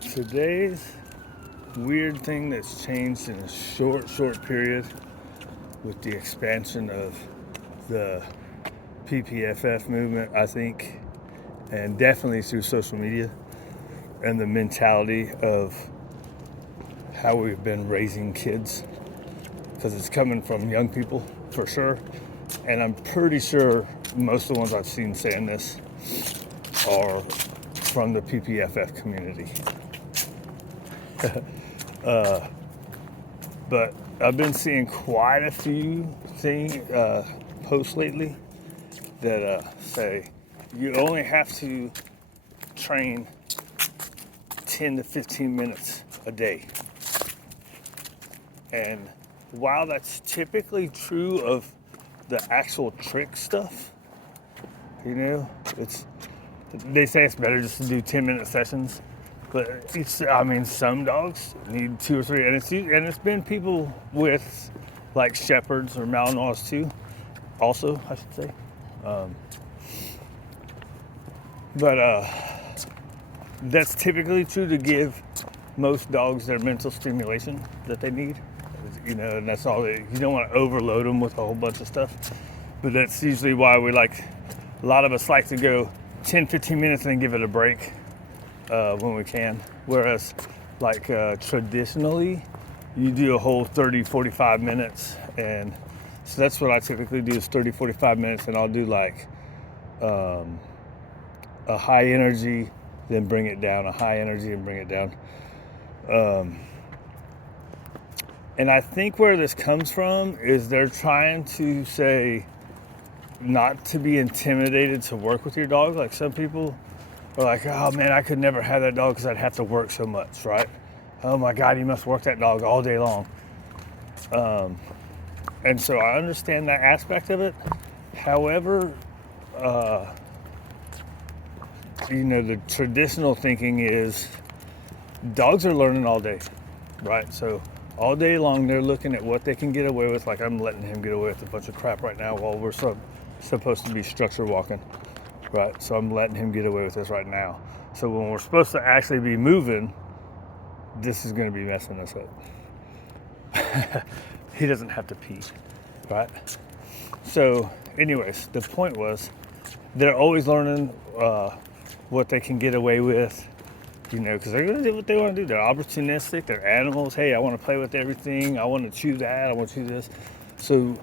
Today's weird thing that's changed in a short period with the expansion of the PPFF movement, I think, and definitely through social media and the mentality of how we've been raising kids, because it's coming from young people for sure. And I'm pretty sure most of the ones I've seen saying this are from the PPFF community. But I've been seeing quite a few posts lately that say you only have to train 10 to 15 minutes a day. And while that's typically true of the actual trick stuff, they say it's better just to do 10-minute sessions. But some dogs need 2 or 3, and it's been people with like shepherds or Malinois too, also I should say. But that's typically true to give most dogs their mental stimulation that they need. And that's all. You don't want to overload them with a whole bunch of stuff. But that's usually why a lot of us like to go 10, 15 minutes and then give it a break when we can. Whereas traditionally, you do a whole 30, 45 minutes. And so that's what I typically do is 30, 45 minutes, and I'll do a high energy, then bring it down, a high energy and bring it down. And I think where this comes from is they're trying to say not to be intimidated to work with your dog. Like some people are like, oh man, I could never have that dog because I'd have to work so much, right? Oh my God, you must work that dog all day long. And so I understand that aspect of it. However, the traditional thinking is dogs are learning all day, right? So all day long, they're looking at what they can get away with. Like I'm letting him get away with a bunch of crap right now while we're supposed to be structure walking, right? So I'm letting him get away with this right now. So when we're supposed to actually be moving, this is going to be messing us up. He doesn't have to pee, right? So anyways, the point was they're always learning what they can get away with, because they're going to do what they want to do. They're opportunistic. They're animals. Hey, I want to play with everything. I want to chew that. I want to chew this. So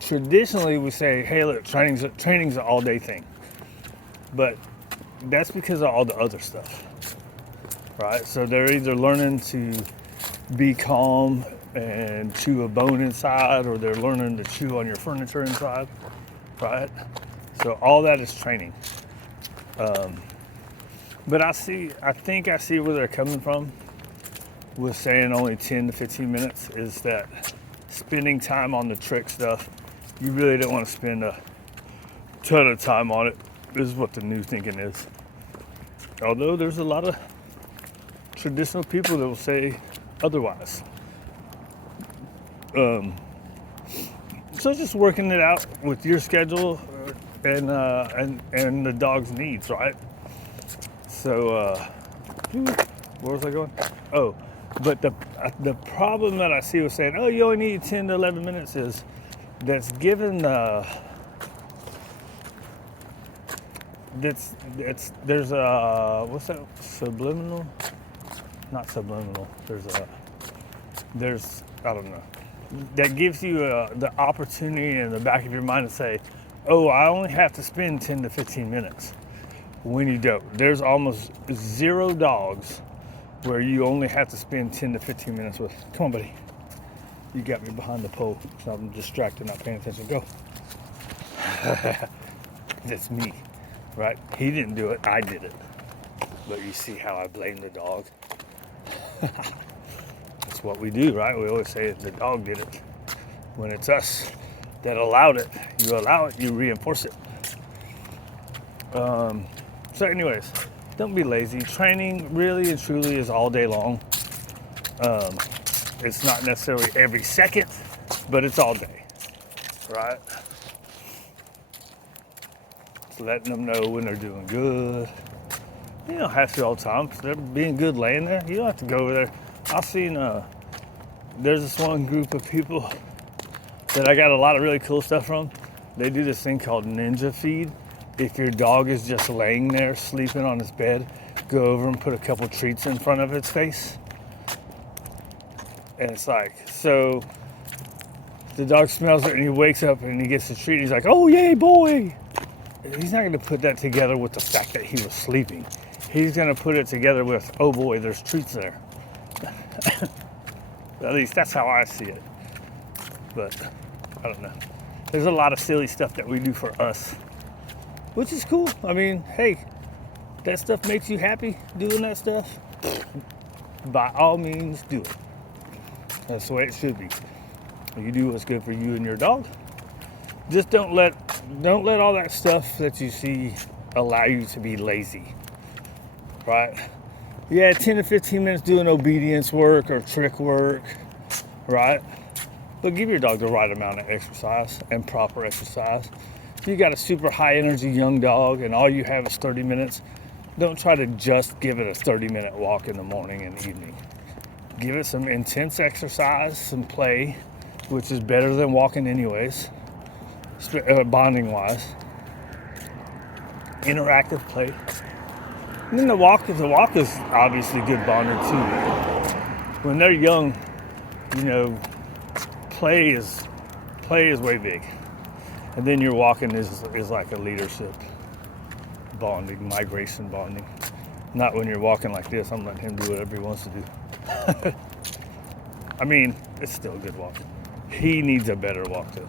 traditionally we say, hey, look, training's an all-day thing. But that's because of all the other stuff, right? So they're either learning to be calm and chew a bone inside, or they're learning to chew on your furniture inside, right? So all that is training. But I think I see where they're coming from with saying only 10 to 15 minutes is that spending time on the trick stuff, you really don't want to spend a ton of time on it, is what the new thinking is. Although there's a lot of traditional people that will say otherwise. So just working it out with your schedule and the dog's needs, right? So, where was I going? Oh, but the problem that I see with saying, oh, you only need 10 to 11 minutes is that's given there's a, what's that, subliminal? Not subliminal. There's I don't know. That gives you the opportunity in the back of your mind to say, oh, I only have to spend 10 to 15 minutes. When you don't. There's almost 0 dogs where you only have to spend 10 to 15 minutes with. Come on, buddy. You got me behind the pole, so I'm distracted, not paying attention. Go. That's me, right? He didn't do it, I did it. But you see how I blame the dog? That's what we do, right? We always say the dog did it. When it's us that allowed it, you allow it, you reinforce it. So anyways, don't be lazy. Training really and truly is all day long. It's not necessarily every second, but it's all day, right? It's letting them know when they're doing good, You don't have to all the time. If they're being good laying there, you don't have to go over there. I've seen, there's this one group of people that I got a lot of really cool stuff from. They do this thing called ninja feed. If your dog is just laying there sleeping on his bed, go over and put a couple treats in front of its face. And it's like, so the dog smells it and he wakes up and he gets the treat. He's like, oh, yay, boy. He's not going to put that together with the fact that he was sleeping. He's going to put it together with, oh, boy, there's treats there. At least that's how I see it. But I don't know. There's a lot of silly stuff that we do for us, which is cool. I mean, hey, that stuff makes you happy doing that stuff. By all means, do it. That's the way it should be. You do what's good for you and your dog. Just don't let all that stuff that you see allow you to be lazy, right? Yeah, 10 to 15 minutes doing obedience work or trick work, right? But give your dog the right amount of exercise and proper exercise. If you got a super high energy young dog and all you have is 30 minutes, don't try to just give it a 30-minute walk in the morning and evening. Give it some intense exercise, some play, which is better than walking anyways, bonding wise. Interactive play. And then the walk is obviously good bonder too. When they're young, you know, play is way big. And then your walking is like a leadership bonding, migration bonding. Not when you're walking like this. I'm letting him do whatever he wants to do. I mean, it's still a good walk. He needs a better walk though.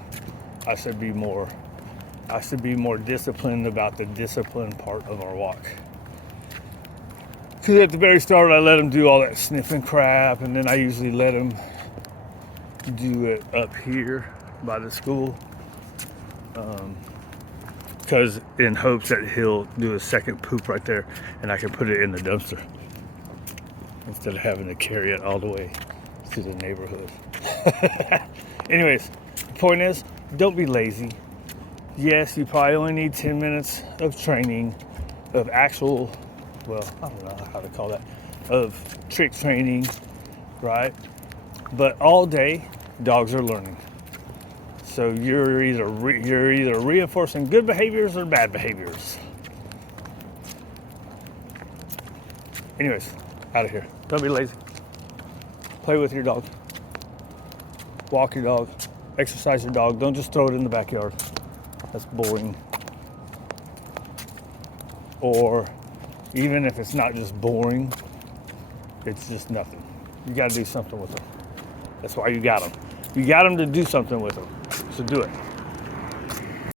I should be more disciplined about the discipline part of our walk. Because at the very start, I let him do all that sniffing crap, and then I usually let him do it up here by the school. Because in hopes that he'll do a second poop right there, and I can put it in the dumpster instead of having to carry it all the way to the neighborhood. Anyways, the point is, don't be lazy. Yes, you probably only need 10 minutes of training, of actual, well, I don't know how to call that, of trick training, right? But all day, dogs are learning. So you're either reinforcing good behaviors or bad behaviors. Anyways, out of here. Don't be lazy. Play with your dog. Walk your dog. Exercise your dog. Don't just throw it in the backyard. That's boring. Or even if it's not just boring, it's just nothing. You got to do something with them. That's why you got them. You got them to do something with them. So do it.